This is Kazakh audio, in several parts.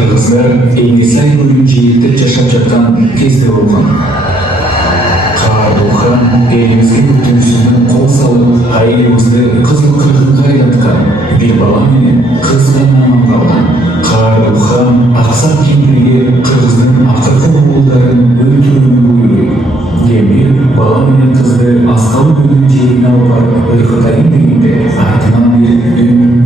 Кыргыздар Эңгесай көлүн жээктеп жашап жаткан кезде болгон. Каадыл хан элибизге өтүнүшүнөн кол салып, айылыбызды кызыл кыргынга айлаткан. Бир бала менен кыз гана аман калган. Каадыл хан Аксак кемпирге кыргыздын акыркы оолдарын өлтүрүүнү буйруйт. Кемпир бала менен кызды Аскал көлүнүн жээкине алып барып ойкотайын дегенде артынан бир үн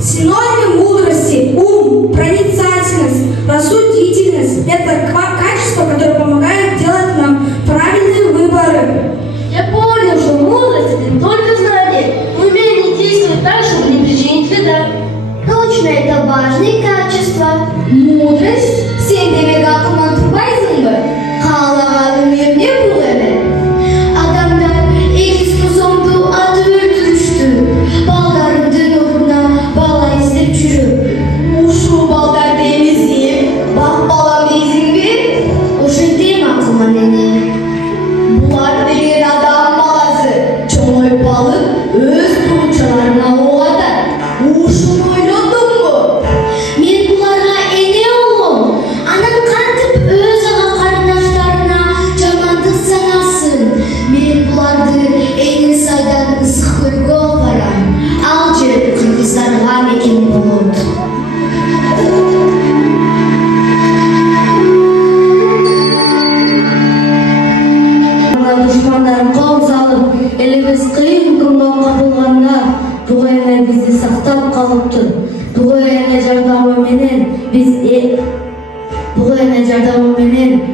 Синонимы мудрости: ум, проницательность, menен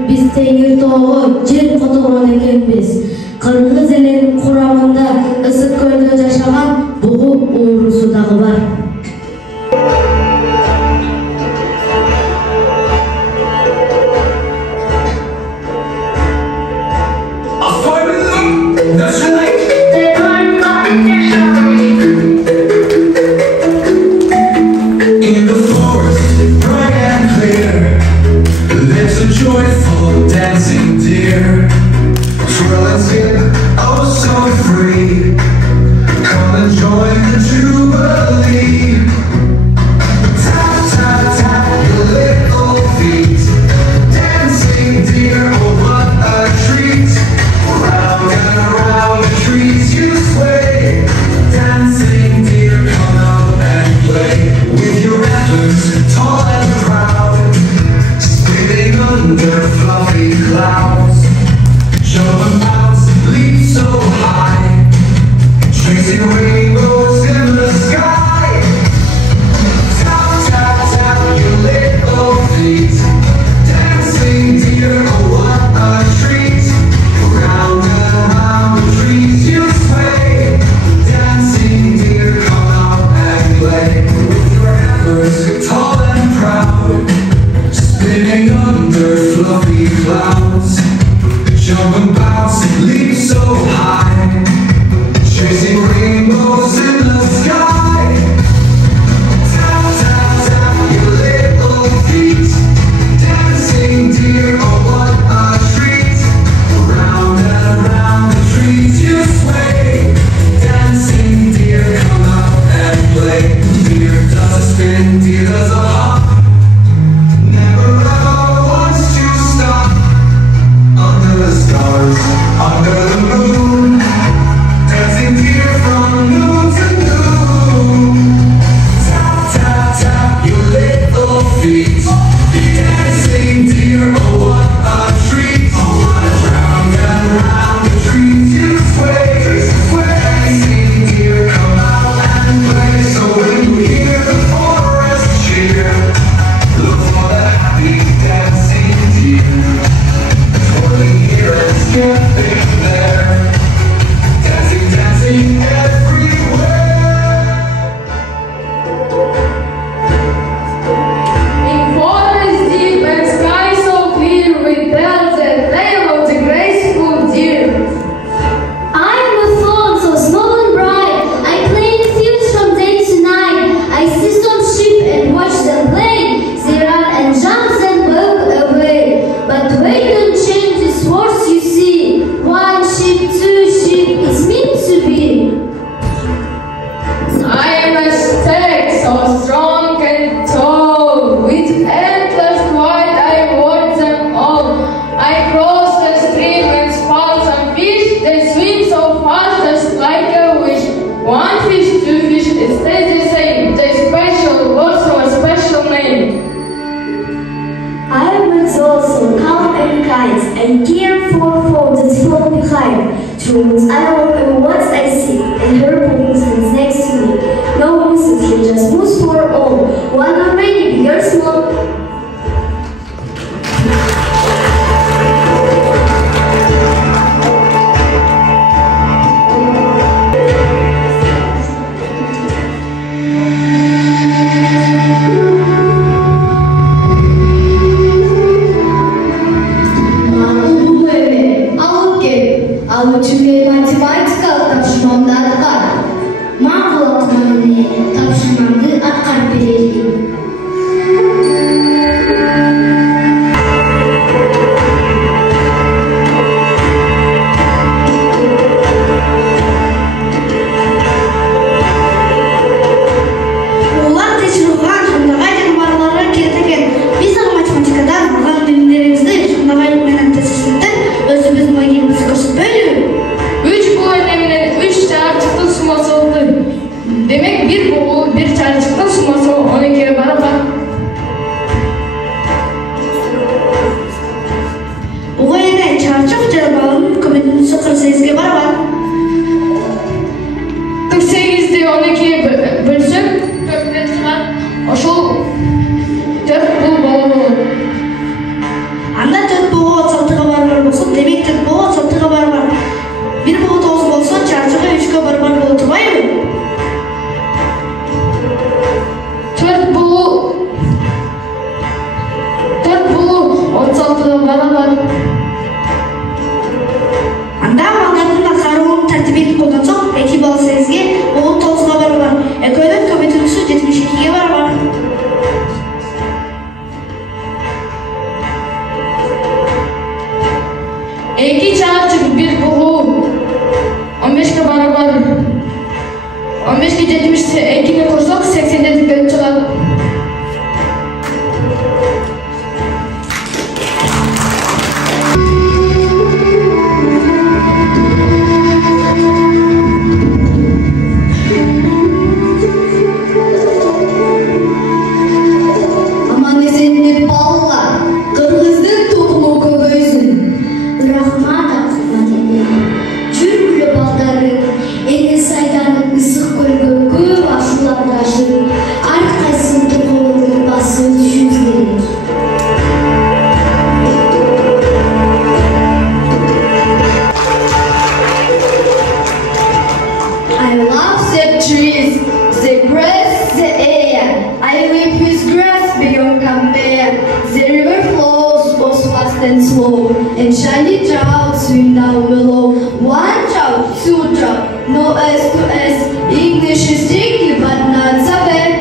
biz Tengir Toğu jер которгон экенбиz. Кыргыз элинин курамында ысык көлдө жашаган бугу уурусу дагы бар. Joyful dancing deer, swirling skip, oh so free. Come and join the jubilee. Tap, tap, tap your little feet. Dancing deer, oh what a treat. Round and around the trees you sway. Dancing deer, come out and play. With your antlers tall and proud, spinning under fluffy clouds. Jump and bounce, leap so high, chasing rainbows in the sky. Tap, tap, tap your little feet. Dancing deer, oh what a treat. Round and round the trees you sway. Dancing deer, come out and play. With your antlers tall and proud, spinning under fluffy clouds. Jump and bounce, leap so high, chasing rainbows in the sky. Tap, tap, tap your little feet. Dancing deer, oh what a treat. Round and around the trees you sway. Dancing deer, come out and play. Deer does a spin, deer does a hop. Never ever wants to stop. Under the stars, under the moon, dancing deer from noon to noon. Tap, tap, tap your little feet. Dancing deer, oh what a treat. Round and round the trees you sway. Dancing deer, come out and play. So when you hear the forest cheer, look for the happy dancing deer. Twirling here and skipping there, dancing, dancing everywhere. In forest deep and sky so clear, we tell the tale of the graceful deer. I am a fawn so small and bright. I play in the fields from day to night. I sit on sheep and watch them play. They run and jump and walk away. But wait, don't change this words you see. One sheep, two sheep, it's meant to be. I am a stag so strong and tall, with antlers wide I wore them all. I cross the stream and spot some fish, they swim so fast just like a wish. One fish, two fish, it stays the same, they special words from a special name. I am also calm and kind. I care for folk that follow behind. Through what I walk and what I see, and her moves stands next to me. No moves here, just moves for all. One or many, big or small. Ал үчүн математикалык тапшырмамды аткар. Маңгыл атманы тапшырмамды аткарып берели. and shiny trout swim down below. One trout, two trout, no S to S. English is tricky but not so bad.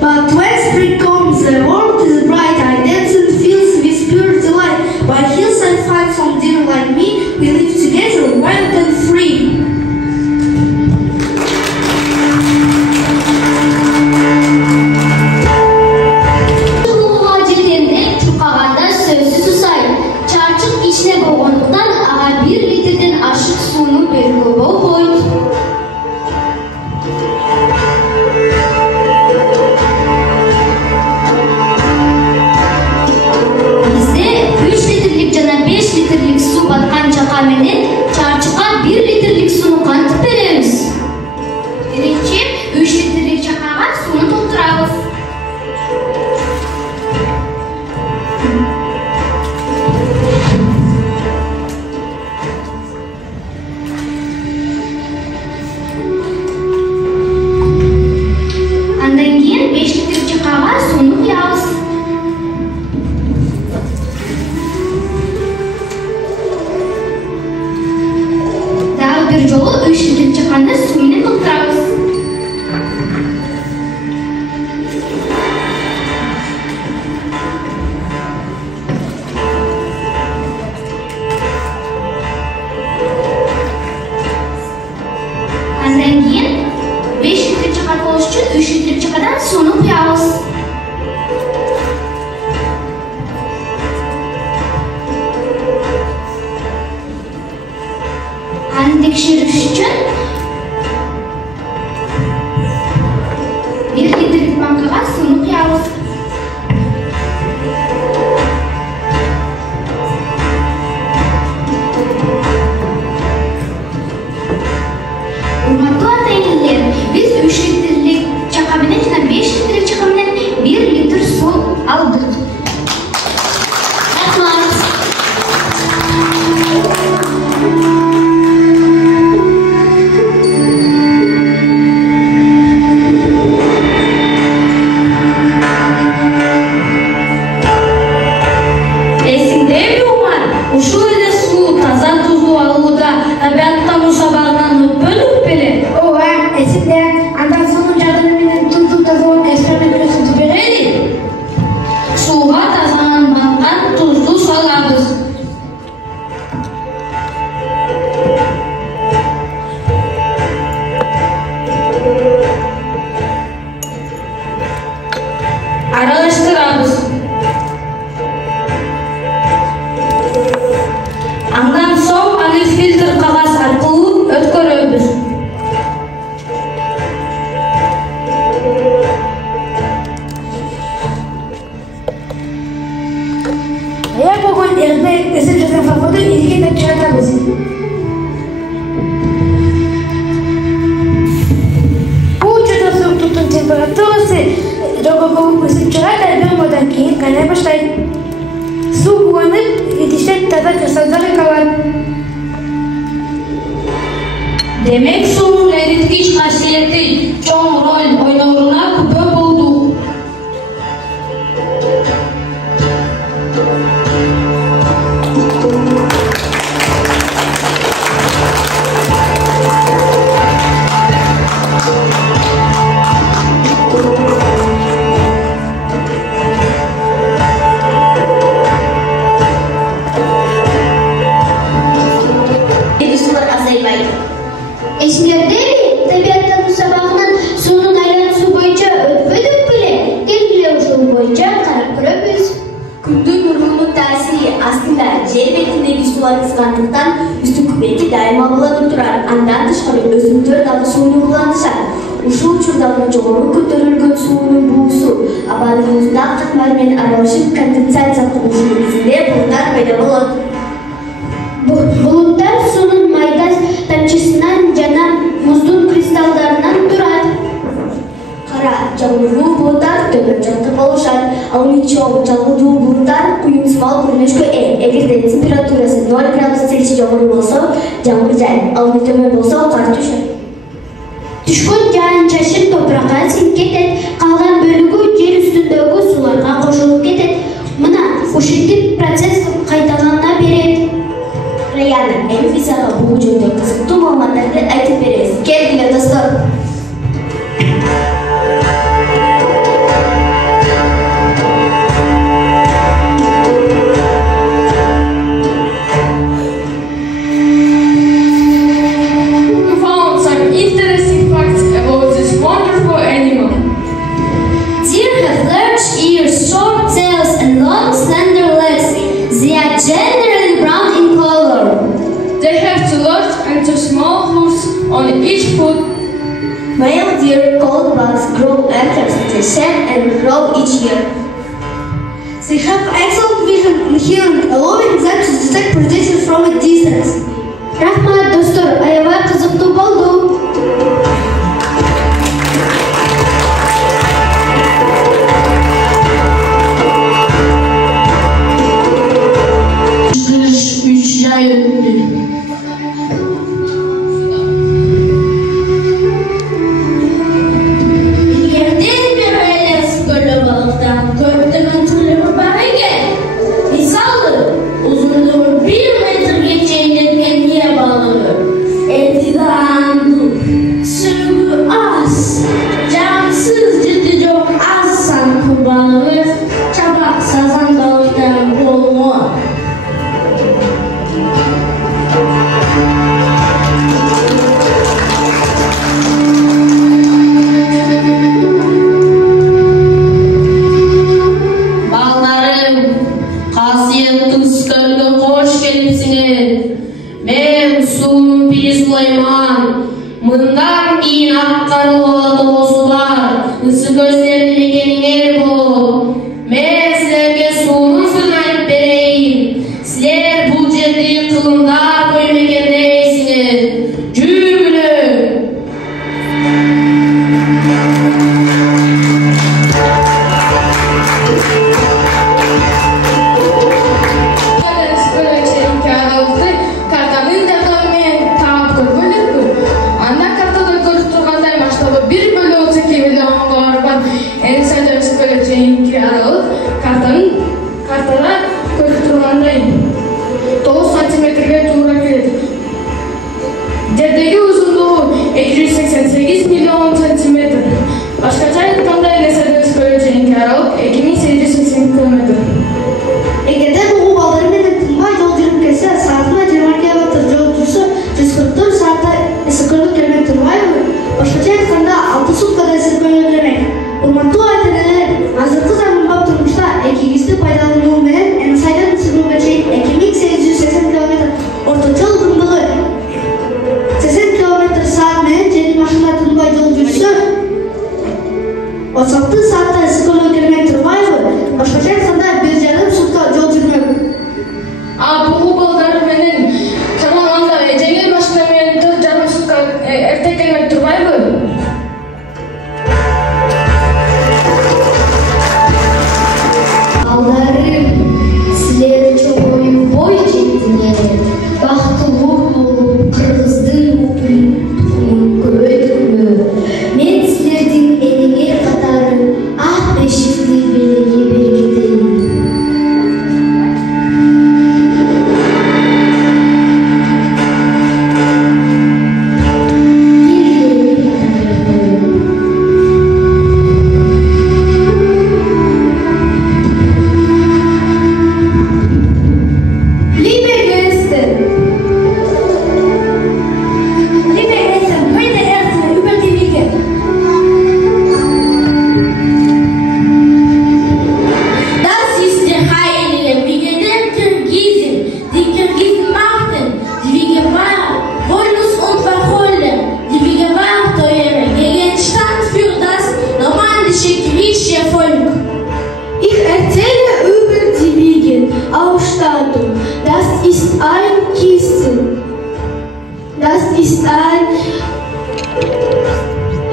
But when spring comes, the world is bright. I dance and feels with pure delight. By hills I find some dear like me. We live together, wild and free. İçine boğanlıktan ağa 1 litreden aşık suyunu bir bol koydu. Bizde 3 litrelik jana 5 litrelik su batkan çakamene çarçığa 1 litrelik sunu kantıp veremiz. Birinci 3 litrelik çakağa sunu doldurabız. Bir жолу 3 литр чаканда сууну толтурабыз. Андан кийин 5 литр чака болуш үчүн 3 литр чакадан сууну куябыз. Tekşiriş için 1 litrelik bankaga sunu kuyabız. Urmatlı ataylılar, biz 3 litrelik çakaminen jana 5 litrelik çakaminen 1 litre su aldık. Araştırabız. Andan soň аны filtr kagaz arkılı ötköröbüz. Eğer bugün evde esir cezan fakodu ilgi de çıkartabız. Bu çöde soğuk tutun temperatürası Jogo esip çıkarta dönmeden keyin kaynay başlaydı. Su bulanıp yetişte tadı kırsalları kalan. Demek suunun eritkiç hasiyeti çoğun rol oynauuna küpö boldu. Esingerde mi? Tabiattan sabahından sunun aylan su boyunca ötmedik bile. Gelgile uşul boyunca karap köröbüz. Күндүн нурунун таасири астында жер бетиндеги сулар ыскандыктан үстү күбети дайыма буланып турат. Андан тышкары өсүмдөр дагы сууну буланышат. Ушул учурдагы жогору көтөрүлгөн суунун буусу абанын муздак катмары менен аралашып конденсация кылышы негизинде булуттар пайда болот. Bulutlar sunun mayda тамчысынан жана муздун кристаллдарынан турат. Кара жамыруу булуттар төмөн жакта болушат. Ал мичоо жалгылуу булуттар куюмсмал көрүнүшкө ээ. Эгерде температурасы 0 градус Цельсий жогору болсо, жамыр жайт. Ал төмөн болсо, кар түшөт. Түшкөн жаан-чачын топуракка сиңип кетет. Калган бөлүгү жер үстүндөгү суларга кошулуп кетет. Мына ушинтип процесс on each foot. Male deer cold bugs grow antlers to shed and grow each year. They have excellent vision and hearing, allowing them to detect predators from a distance. Rahmat dostlar, aябай кызыктуу болду. Mından keyin atqarылып болсулар, ысы көздөрүлгениңер болуп, мен силерге суунун сөзүн айтып берейин. Силер бул жерди кылымдап коймегендейсиңер. Жүргүлө. Картада көрүп тургандай 9 сантиметрге туура келет. Жердеги узундугу 288 миллион сантиметр. Башкача айтканда Энесадебис көлү чейинки аралык 2880 километр. Эгерде бугу балдары менен тынбай жол жүрүп келсе, саатына 20 км жол жүрсө, 144 саатта эсикөлүк келмек турбайбы? Башкача айтканда 6 суткада эсикөлүк келмек. Урматтуу айт-энелер, азыркы заманбап турмушта экигизди пайдалануу менен Энесайдан Ысыкөлгө чейин 2880 км, орточо узундугу 80 км/саат менен жеңил машина тынбай жол жүрсө, 36 саатта Ысыкөлгө келмек турбайбы? Башкача айтканда 1,5 сутка жол жүрмөк. Бугу балдары менен чамалганда жеңил машина менен 4,5 сутка эрте келмек турбайбы? Силер чоң бой жеттиңер, бактылуу болуп кыргыздын тукумун көбөйткүлө. Мен силердин элеңер катары ак бешикли белги бергилейин.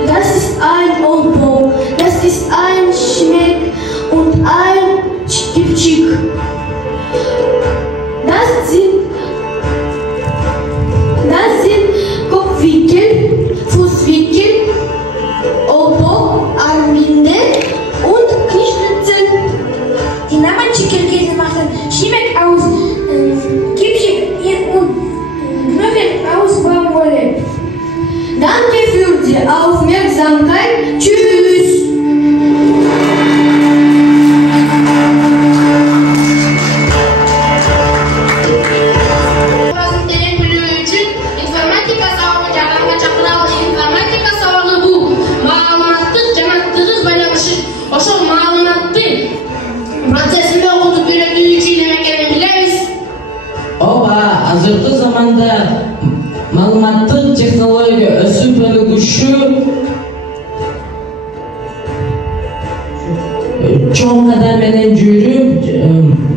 Das ist ein Oldbow, das ist ein Schmeck und ein Stipchik. Das sind Kopfwickel, Fußwickel, Oldbow, Armbinde und Knieschnitzel. Die Namen Chickelkäse machen Schmeck aus Kipchik und Knöchel aus Baumwolle. Danke für die Aufmerksamkeit. Tschüss. Заманаттык технология өсүп өнүгүшү чоң кадам менен жүрүп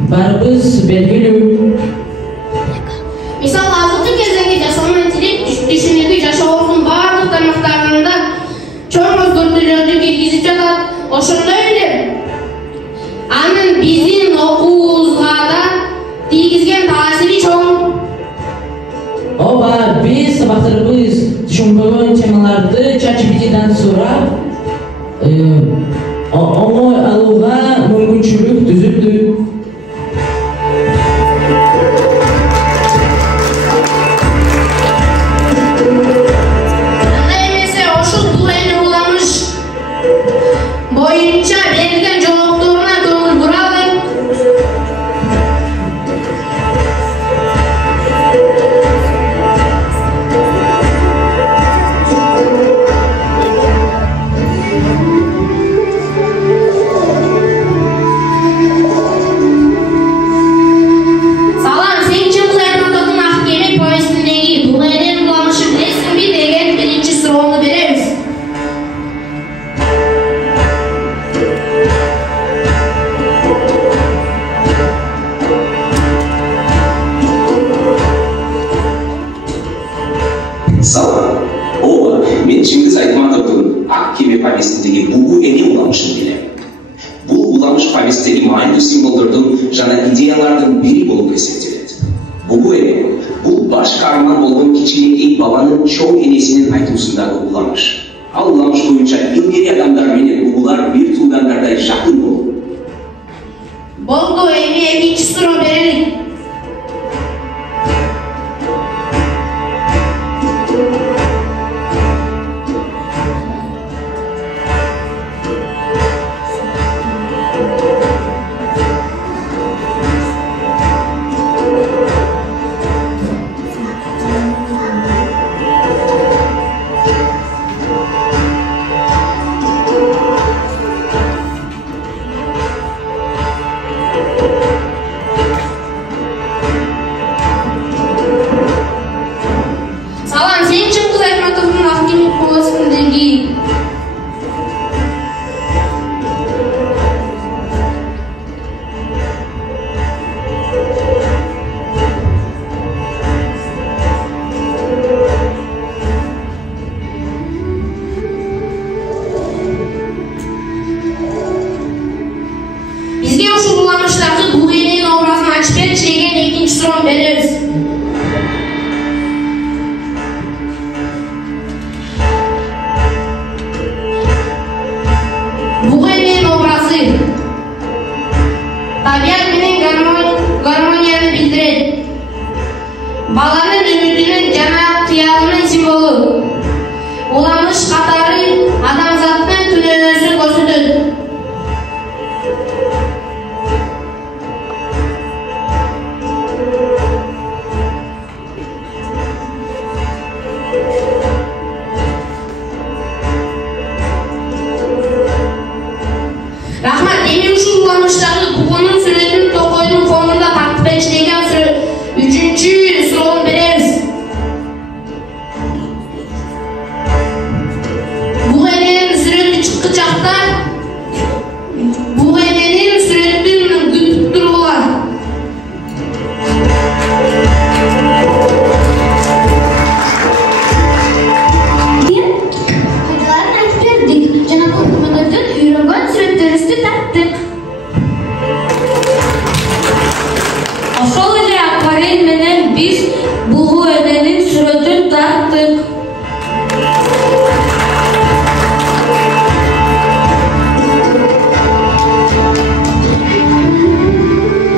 барыбыз белгилүү. Мисалы, азыркы кезеңде жасалма интеллект түшүнүгү жашообуздун баардык тармактарында чоң өзгөртүүлөрдү киргизип жатат. Ошондой эле анын биздин окуубузга да тийгизген таасири чоң. Ооба, биз сабактарыбыз түшүнбөгөн темаларды ChatGPT'den сурап оңой алууга мүмкүнчүлүк түзүптү. Андай эмесе, ошол бул эми уламыш боюнча берилген жоопторуна көңүл буралы. Салам, сен чыгыз айтмататын Аккеме повестиндеги бул энен уламышы билесиңби деген биринчи суроону беребиз. Салам. Ооба, мен Чыңгыз Айтматовдун Аккеме повестиндеги бугу эне уламышын билем. Бул уламыш повесттеги маанилүү символдордун жана идеялардын бири болуп эсептелет. Бугу эне бул баш каарман болгон кичинекей баланын чоң энесинин айтуусундагы уламыш. Ал уламыш боюнча илгери адамдар менен бугулар бир туугандардай жакын болот. Болду, эми экинчи суроо берелик. Салам, сен Чыңгыз Айтматовдун Аккеме повестиндеги бизге ушул уламыштарды бул эненин образын ачып берчи деген экинчи суроону беребиз. Бул эненин образы табият менен гармонияны билдирет. Баланын үмүтүнүн жана кыялынын символу. Уламыш катары адамзаттын күнөөнөсүн көрсөтөт. Рахмат, эми ушул уламыштагы бугунун сүрөтүн токойдун фонунда тартып берчи деген үчүнчү суроону беребиз. Бул эненин сүрөтү чыккы чакта бул эненин сүрөтүн күтүп тургула. Пайдаларын айтып бердик жана көргөндөрдүн үйрөнгөн сүрөттөрүбүздү тарттык. Ошол эле акварель менен биз бугу эненин сүрөтүн тарттык.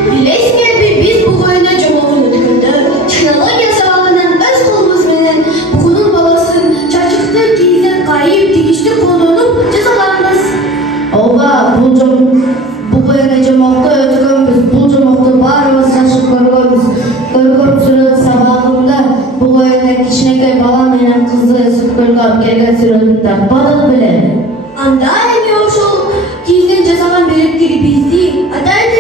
Билесиңерби, биз бугу эне жоболун өткөндө технология сабагынан өз колубуз менен бугунун баласын чачыкты кийген кайып тигичти колдонуп жасаганбыз. Ооба, бугу эне жомокту өткөнбүз. Бул жомокту баарыбыз жакшы көргөнбүз. Көргөн сүрөт сабагында бугу эне кичинекей бала менен кызы сүткөлгө алып келген сүрөтүн тартпадык беле? Анда эми ошол кийген жасаган белектери бизди атайын